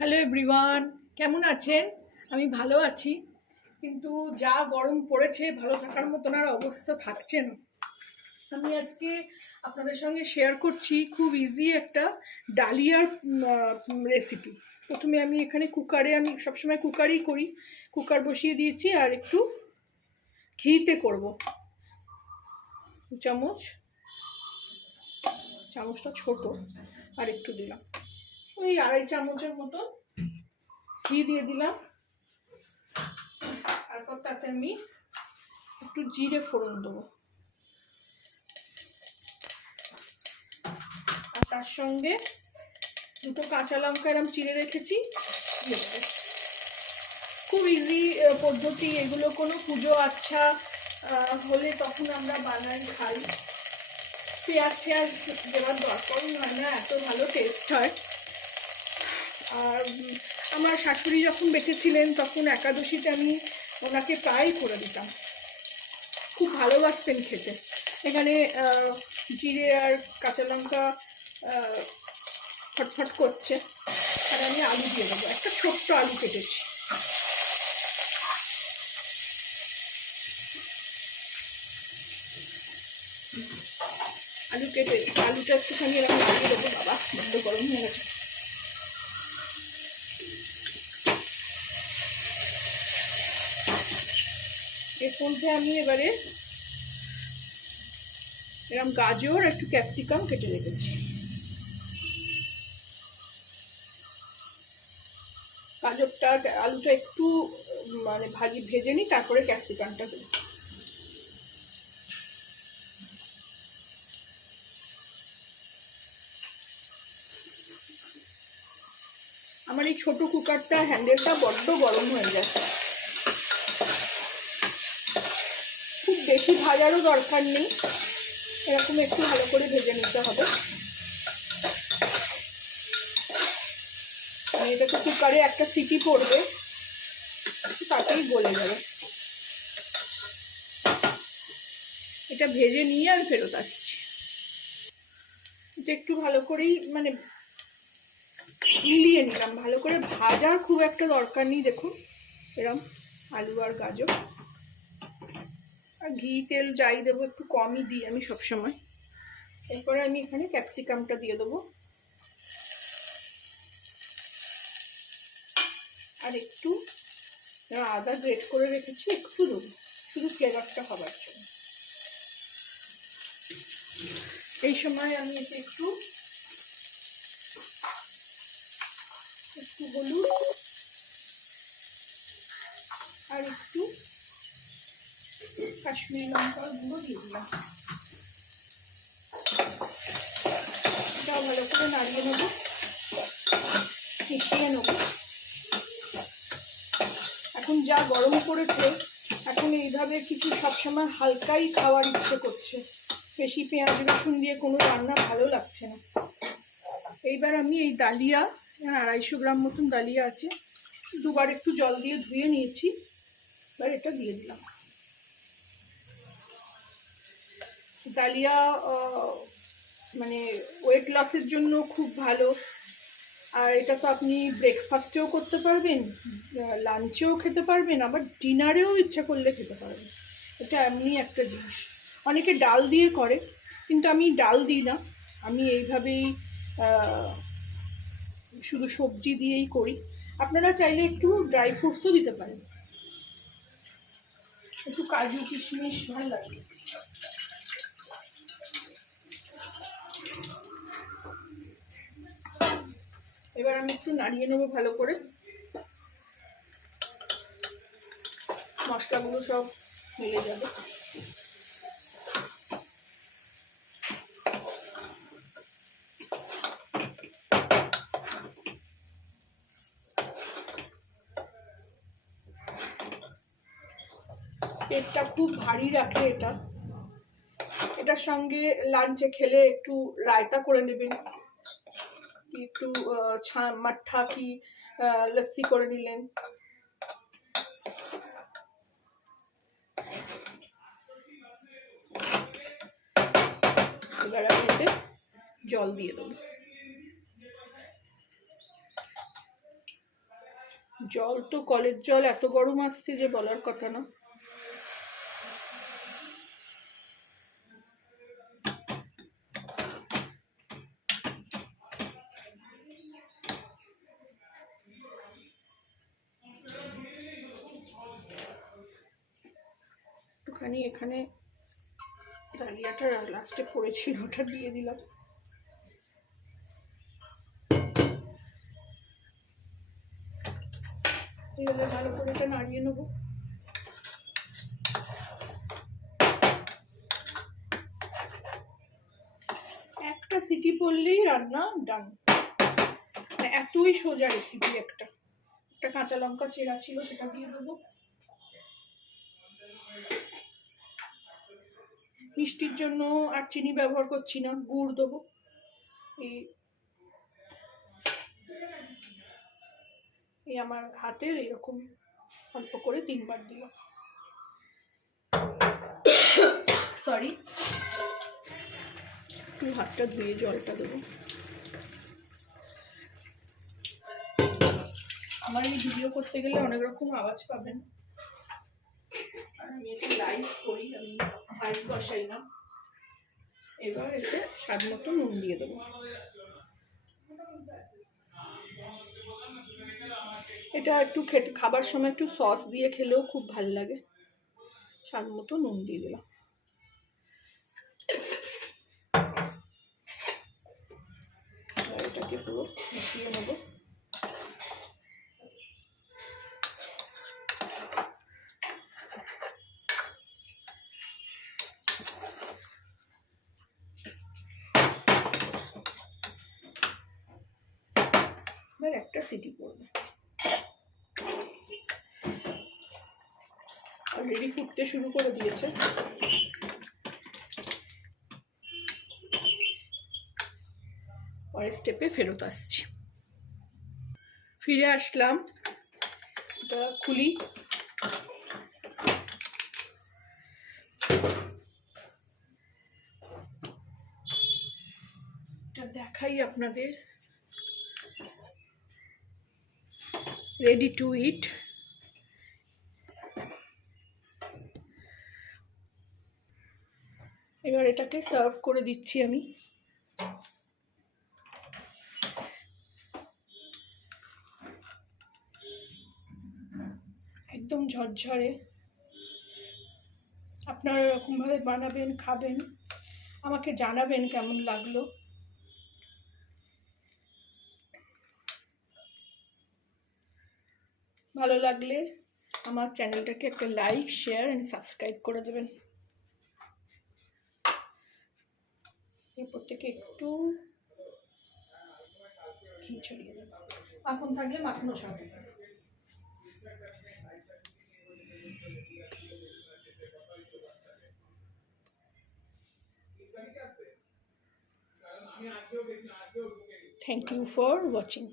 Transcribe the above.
Hello everyone, কেমন আছেন? আমি ভালো আছি, কিন্তু যা গরম পড়েছে ভালো থাকার মতন আর অবস্থা থাকছে না। আমি আজকে আপনাদের সঙ্গে শেয়ার করছি খুব ইজি একটা ডালিয়ার রেসিপি। প্রথমে আমি এখানে আমি সবসময় কুকারেই করি, কুকার বসিয়ে দিয়েছি আর একটু ঘিতে করব। চামচটা ছোট, আর একটু দিলাম, ওই 2.5 চামচের মতো ঘি দিয়ে দিলাম। তারপর তাতে আমি একটু জিরে ফোড়ন দেবো, আর তার সঙ্গে 2টো কাঁচা লঙ্কা এরম চিড়ে রেখেছি। খুব ইজি পদ্ধতি এগুলো, কোনো পুজো আচ্ছা হলে তখন আমরা বানাই খাই। পেঁয়াজ দেওয়ার দরকারই হয় না, এত ভালো টেস্ট হয়। আর আমার শাশুড়ি যখন বেঁচে ছিলেন তখন একাদশীতে আমি ওনাকে প্রায় করে দিতাম, খুব ভালোবাসতেন খেতে। এখানে জিরে আর কাঁচা লঙ্কা ফটফট করছে, আর আমি আলু দিয়ে দেবো, একটা ছোট্ট আলু কেটেছি। আলুটা একটুখানি এরকম লাগিয়ে দেবো। বাবা বড্ড গরম হয়ে গেছে। এর মধ্যে আমি এবারে এরকম গাজর একটু ক্যাপসিকাম কেটে রেখেছি। গাজরটা আলুটা একটু মানে ভেজে নিই, তারপরে ক্যাপসিকামটা দেবো। আমার এই ছোট কুকারটা হ্যান্ডেলটা বড্ড গরম হয়ে যায়, খুব বেশি ভাজারও দরকার নেই, এরকম একটু ভালো করে ভেজে নিতে হবে। এটাকে কুকারে একটা সিটি পড়বে, তাতেই গলে যাবে। এটা ভেজে নিয়ে আর ফেরত আসছি। এটা একটু ভালো করেই মানে মিলিয়ে নিলাম, ভালো করে ভাজার খুব একটা দরকার নেই। দেখুন এরকম আলু আর গাজর, আর ঘি তেল যাই দেবো একটু কমই দিই আমি সবসময়। এরপরে আমি এখানে ক্যাপসিকামটা দিয়ে দেবো, আর একটু আদা গ্রেট করে রেখেছি একটু দেবো, শুধু ফ্লেভারটা হবার জন্য। এই সময় আমি এতে একটু হলুদ আর একটু কাশ্মীরি লঙ্কার গুঁড়ো দিয়ে দিলাম। এটাও ভালো করে নাড়িয়ে নেবো, মিশিয়ে নেবো। এখন যা গরম পড়েছে, এখন এইভাবে কিছু সবসময় হালকাই খাওয়ার ইচ্ছে করছে, বেশি পেঁয়াজ রসুন দিয়ে কোনো রান্না ভালো লাগছে না। এইবার আমি এই ডালিয়া 250 গ্রাম মতন ডালিয়া আছে, দুবার একটু জল দিয়ে ধুয়ে নিয়েছি, এবার এটা দিয়ে দিলাম। ডালিয়া মানে ওয়েট লসের জন্য খুব ভালো, আর এটা তো আপনি ব্রেকফাস্টেও করতে পারবেন, লাঞ্চেও খেতে পারবেন, আবার ডিনারেও ইচ্ছা করলে খেতে পারবেন। এটা এমনি একটা জিনিস। অনেকে ডাল দিয়ে করে, কিন্তু আমি ডাল দিই না, আমি এইভাবেই শুধু সবজি দিয়েই করি। আপনারা চাইলে একটু ড্রাই ফ্রুটসও দিতে পারেন, একটু কাজু কিশমিশ ভালো লাগে। এবার আমি একটু নাড়িয়ে নেবো ভালো করে, মশলাগুলো সব মিলে যাবে। পেটটা খুব ভারী রাখে এটা। এটার সঙ্গে লাঞ্চে খেলে একটু রায়তা করে নেবেন, একটু মাঠা কি লস্যি করে নিলেন। এবার আমি এতে জল দিয়ে দেবো। জল তো কলের জল এত গরম আসছে যে বলার কথা না। একটুখানি এখানে ডালিয়াটা লাস্টে পড়েছিল, ওটা দিয়ে দিলাম। এইভাবে ভালো করে এটা নাড়িয়ে নেবো। একটা সিটি পড়লেই রান্না ডান। এতই সোজা রেসিপি। একটা কাঁচা লঙ্কা চেরা ছিল, সেটা দিয়ে দেবো। মিষ্টির জন্য আর চিনি ব্যবহার করছি না, গুড় দেবো। এই আমার হাতের এরকম অল্প করে 3 বার দিলাম। সরি, একটু হাতটা ধুয়ে জলটা দেবো। আমার এই ভিডিও করতে গেলে অনেক রকম আওয়াজ পাবেন, আর আমি এটা লাইভ করি, আমি ভয়েস বসাই না। এবার এতে স্বাদ মতো নুন দিয়ে দেবো। এটা একটু খেতে খাবার সময় একটু সস দিয়ে খেলেও খুব ভালো লাগে। স্বাদ মতো নুন দিয়ে দিলাম। এটাকে পুরো মিশিয়ে নেবো। এবার একটা সিটি পড়বে। অলরেডি ফুটতে শুরু করে দিয়েছে। পরের স্টেপে ফেরত আসছি। ফিরে আসলাম, এটা খুলি। এটা দেখাই আপনাদের। রেডি টু ইট। এবার এটাকে সার্ভ করে দিচ্ছি আমি। একদম ঝরঝরে। আপনারা এরকমভাবে বানাবেন, খাবেন, আমাকে জানাবেন কেমন লাগলো। ভালো লাগলে আমার চ্যানেলটাকে একটা লাইক, শেয়ার এন্ড সাবস্ক্রাইব করে দেবেন। এরপর থেকে একটু ঘি ছড়িয়ে দেবেন। মাখন থাকলে মাখনও ছাড়বে। Thank you for watching.